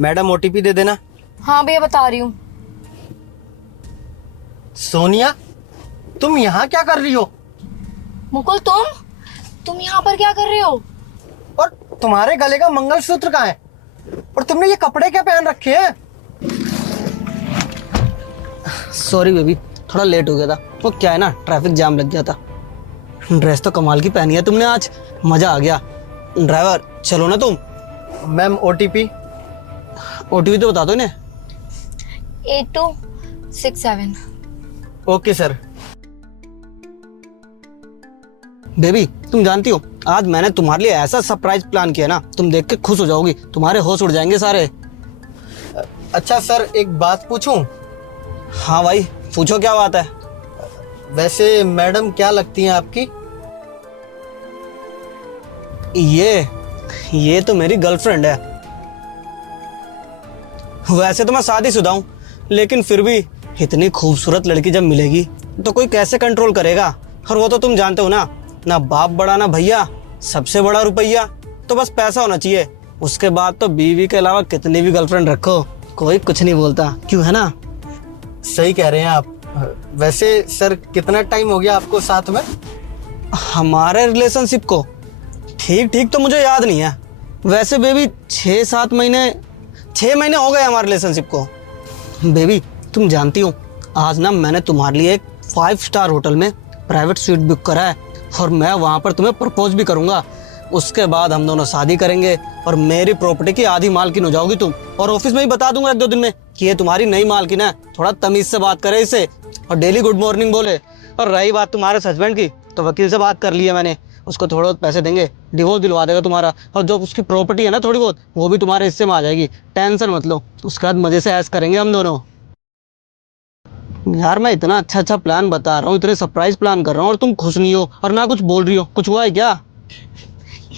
Madam OTP दे देना। हाँ भैया बता रही हूँ। सोनिया, तुम यहाँ क्या कर रही हो? मुकुल तुम यहाँ पर क्या कर रहे हो? और तुम्हारे गले का मंगलसूत्र कहाँ है? और तुमने ये कपड़े क्या पहन रखे हैं? सॉरी बेबी, थोड़ा लेट हो गया था। वो क्या है ना, ट्रैफिक जाम लग गया था। ड्रेस तो कमाल की पहनी है तुमने आज, मजा आ गया। ड्राइवर चलो ना तुम। Ma'am OTP. ओटीपी तो बता दो इन्हें। 8267। Okay sir. बेबी तुम जानती हो, आज मैंने तुम्हारे लिए ऐसा सरप्राइज प्लान किया ना, तुम देख के खुश हो जाओगी, तुम्हारे होश उड़ जाएंगे सारे। अच्छा सर, एक बात पूछूं? हाँ भाई पूछो, क्या बात है? वैसे मैडम क्या लगती हैं आपकी? ये तो मेरी गर्लफ्रेंड है। वैसे तो मैं शादीशुदा हूँ, लेकिन फिर भी इतनी खूबसूरत लड़की जब मिलेगी तो कोई कैसे कंट्रोल करेगा। और वो तो तुम जानते हो ना बाप बड़ा ना भैया, सबसे बड़ा रुपया। तो बस पैसा होना चाहिए, उसके बाद तो बीवी के अलावा कितनी भी गर्लफ्रेंड रखो कोई कुछ नहीं बोलता, क्यों है ना? सही कह रहे हैं आप। वैसे सर, कितना टाइम हो गया आपको साथ में? हमारे रिलेशनशिप को ठीक तो मुझे याद नहीं है। वैसे बेबी 6 महीने हो गए हमारे रिलेशनशिप को। बेबी तुम जानती हो, आज ना मैंने तुम्हारे लिए एक 5 स्टार होटल में प्राइवेट स्वीट बुक करा है, और मैं वहाँ पर तुम्हें प्रपोज भी करूँगा। उसके बाद हम दोनों शादी करेंगे और मेरी प्रॉपर्टी की आधी मालकिन हो जाओगी तुम। और ऑफिस में ही बता दूंगा 1-2 दिन में कि ये तुम्हारी नई मालकिन है। थोड़ा तमीज से बात करे इसे, और डेली गुड मॉर्निंग बोले। और रही बात तुम्हारे हस्बैंड की, तो वकील से बात कर ली है मैंने, उसको थोड़े बहुत पैसे देंगे, डिवोर्स दिलवा देगा तुम्हारा। और जो उसकी प्रॉपर्टी है ना थोड़ी बहुत, वो भी तुम्हारे हिस्से में आ जाएगी, टेंशन मत लो। उसके बाद मजे से ऐश करेंगे हम दोनों। यार मैं इतना अच्छा प्लान बता रहा हूँ, इतने सरप्राइज प्लान कर रहा हूँ, और तुम खुश नहीं हो और ना कुछ बोल रही हो। कुछ हुआ है क्या?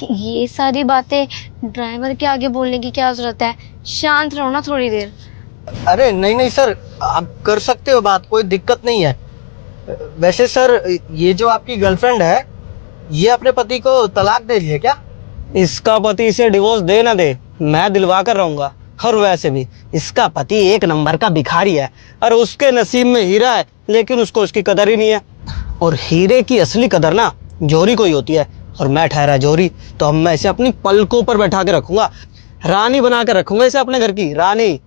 ये सारी बातें ड्राइवर के आगे बोलने की क्या जरूरत है? शांत रहो ना थोड़ी देर। अरे नहीं सर, आप कर सकते हो बात, कोई दिक्कत नहीं है। वैसे सर, ये जो आपकी गर्लफ्रेंड है, ये अपने पति को तलाक दे रही है क्या? इसका पति इसे डिवोर्स दे ना दे, मैं दिलवा कर रहूंगा। और वैसे भी इसका पति एक नंबर का भिखारी है, और उसके नसीब में हीरा है, लेकिन उसको उसकी कदर ही नहीं है। और हीरे की असली कदर ना जोरी को ही होती है, और मैं ठहरा जोरी, तो अब मैं इसे अपनी पलकों पर बैठा के रखूंगा, रानी बना के रखूंगा इसे, अपने घर की रानी।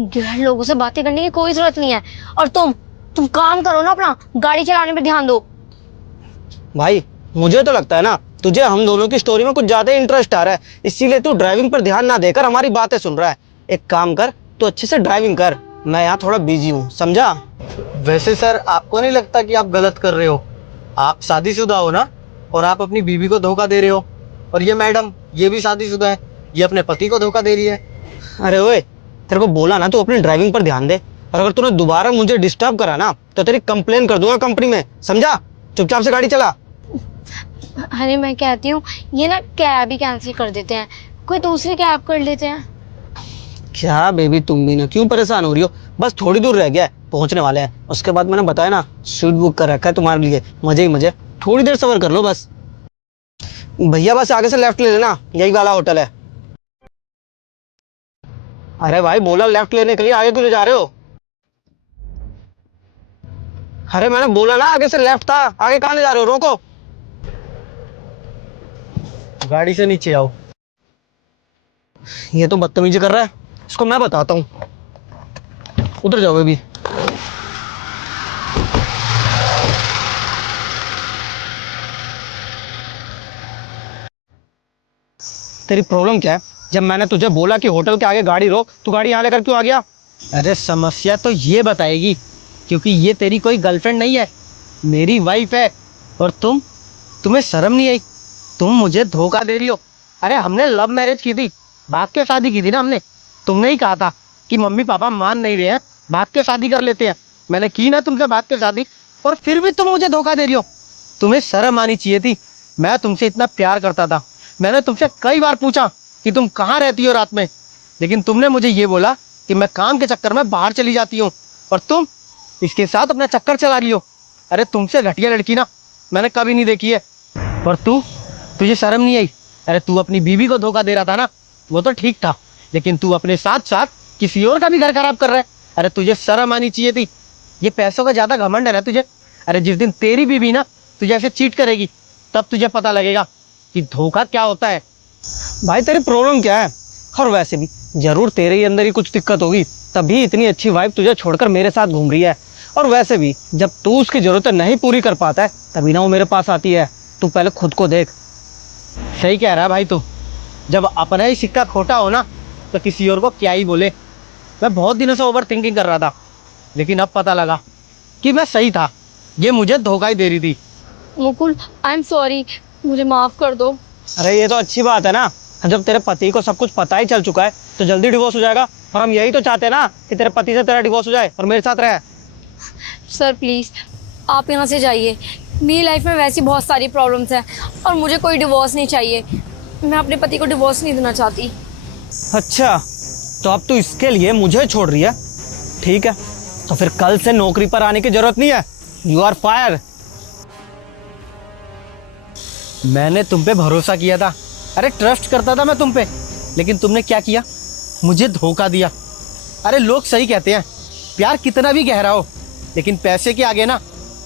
गैर लोगों से बातें करने की कोई जरूरत नहीं है। और तुम काम करो ना, अपना गाड़ी चलाने पे ध्यान दो। भाई मुझे तो लगता है ना तुझे हम दोनों की स्टोरी में कुछ ज्यादा इंटरेस्ट आ रहा है, इसीलिए तू ड्राइविंग पर ध्यान ना देकर हमारी बातें सुन रहा है। एक काम कर, तू अच्छे से ड्राइविंग कर, मैं यहाँ थोड़ा बिजी हूँ, समझा? वैसे सर, आपको नहीं लगता कि आप गलत कर रहे हो? आप शादीशुदा हो ना, और आप अपनी बीवी को धोखा दे रहे हो। और ये मैडम, ये भी शादीशुदा है, ये अपने पति को धोखा दे रही है। अरे ओए, तेरे को बोला ना तू अपनी ड्राइविंग पर ध्यान दे, और अगर तूने दोबारा मुझे डिस्टर्ब करा ना तो तेरी कंप्लेन कर दूंगा कंपनी में, समझा? चुपचाप से गाड़ी चला। अरे मैं कहती हूँ ये ना कैब ही कैंसिल कर देते हैं, कोई दूसरी कैब कर लेते हैं। क्या बेबी तुम भी ना क्यों परेशान हो रही हो? बस थोड़ी दूर रह गया है, पहुंचने वाले हैं। उसके बाद मैंने बताया ना, सीट बुक कर रखा है तुम्हारे लिए, मजे ही मजे। थोड़ी देर सब्र कर लो बस। भैया बस आगे से लेफ्ट ले लेना, यही वाला होटल है। अरे भाई बोला लेफ्ट लेने के लिए, आगे क्यों ले जा रहे हो? अरे मैंने बोला ना आगे से लेफ्ट था, आगे कहाँ ले जा रहे हो? रोको। गाड़ी से नीचे आओ। ये तो बदतमीजी कर रहा है, इसको मैं बताता हूँ। उधर जाओ बेबी। तेरी प्रॉब्लम क्या है? जब मैंने तुझे बोला कि होटल के आगे गाड़ी रोक, तू गाड़ी यहाँ लेकर क्यों आ गया? अरे समस्या तो ये बताएगी, क्योंकि ये तेरी कोई गर्लफ्रेंड नहीं है, मेरी वाइफ है। और तुम्हें शर्म नहीं आई? तुम मुझे धोखा दे रही हो। अरे हमने लव मैरिज की थी, भाग के शादी की थी ना हमने। तुमने ही कहा था कि मम्मी पापा मान नहीं रहे हैं, भाग के शादी कर लेते हैं। मैंने की ना तुमसे भाग के शादी, और फिर भी तुम मुझे धोखा दे रही हो। तुम्हें शर्म आनी चाहिए थी। मैं तुमसे इतना प्यार करता था, मैंने तुमसे कई बार पूछा कि तुम कहाँ रहती हो रात में, लेकिन तुमने मुझे ये बोला कि मैं काम के चक्कर में बाहर चली जाती हूँ, और तुम इसके साथ अपना चक्कर चला रही हो। अरे तुमसे घटिया लड़की ना मैंने कभी नहीं देखी है। और तुझे शर्म नहीं आई? अरे तू अपनी बीवी को धोखा दे रहा था ना, वो तो ठीक था, लेकिन तू अपने साथ साथ किसी और का भी घर खराब कर रहा है। अरे तुझे शर्म आनी चाहिए थी। ये पैसों का ज्यादा घमंड है ना तुझे। अरे जिस दिन तेरी बीवी ना तुझे ऐसे चीट करेगी तब तुझे पता लगेगा कि धोखा क्या होता है। भाई तेरी प्रॉब्लम क्या है? और वैसे भी जरूर तेरे ही अंदर ही कुछ दिक्कत होगी, तभी इतनी अच्छी वाइफ तुझे छोड़कर मेरे साथ घूम रही है। और वैसे भी जब तू उसकी जरूरतें नहीं पूरी कर पाता है तभी ना वो मेरे पास आती है। तू पहले खुद को देख। सही कह रहा है भाई तू। जब अपना ही सिक्का खोटा हो ना तो किसी और को क्या ही बोले। मैं बहुत दिनों से ओवर थिंकिंग कर रहा था, लेकिन अब पता लगा कि मैं सही था। ये मुझे धोखा ही दे रही थी। मुकुल, आई एम सॉरी, मुझे माफ कर दो। अरे ये तो अच्छी बात है ना, जब तेरे पति को सब कुछ पता ही चल चुका है तो जल्दी डिवोर्स हो जाएगा। और हम यही तो चाहते हैं ना कि तेरे पति से तेरा डिवोर्स हो जाए और मेरे साथ रहे। सर प्लीज आप यहाँ से जाइए। मेरी लाइफ में वैसी बहुत सारी प्रॉब्लम्स हैं और मुझे कोई डिवोर्स नहीं चाहिए। मैं अपने पति को डिवोर्स नहीं देना चाहती। अच्छा, तो अब तू इसके लिए मुझे छोड़ रही है? ठीक है, तो फिर कल से नौकरी पर आने की जरूरत नहीं है। You are fire. मैंने तुम पे भरोसा किया था। अरे ट्रस्ट करता था मैं तुम पे, लेकिन तुमने क्या किया? मुझे धोखा दिया। अरे लोग सही कहते हैं, प्यार कितना भी गहरा हो लेकिन पैसे के आगे ना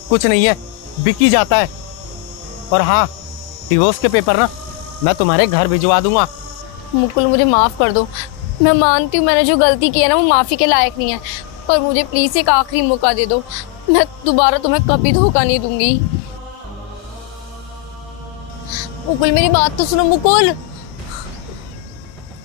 कुछ नहीं है, बिक ही जाता है। और हाँ, डिवोर्स के पेपर ना मैं तुम्हारे घर भिजवा दूंगा। मुकुल मुझे माफ कर दो। मैं मानती हूँ मैंने जो गलती की है ना वो माफी के लायक नहीं है, पर मुझे प्लीज एक आखिरी मौका दे दो। मैं दोबारा तुम्हें कभी धोखा नहीं दूंगी। मुकुल मेरी बात तो सुनो मुकुल।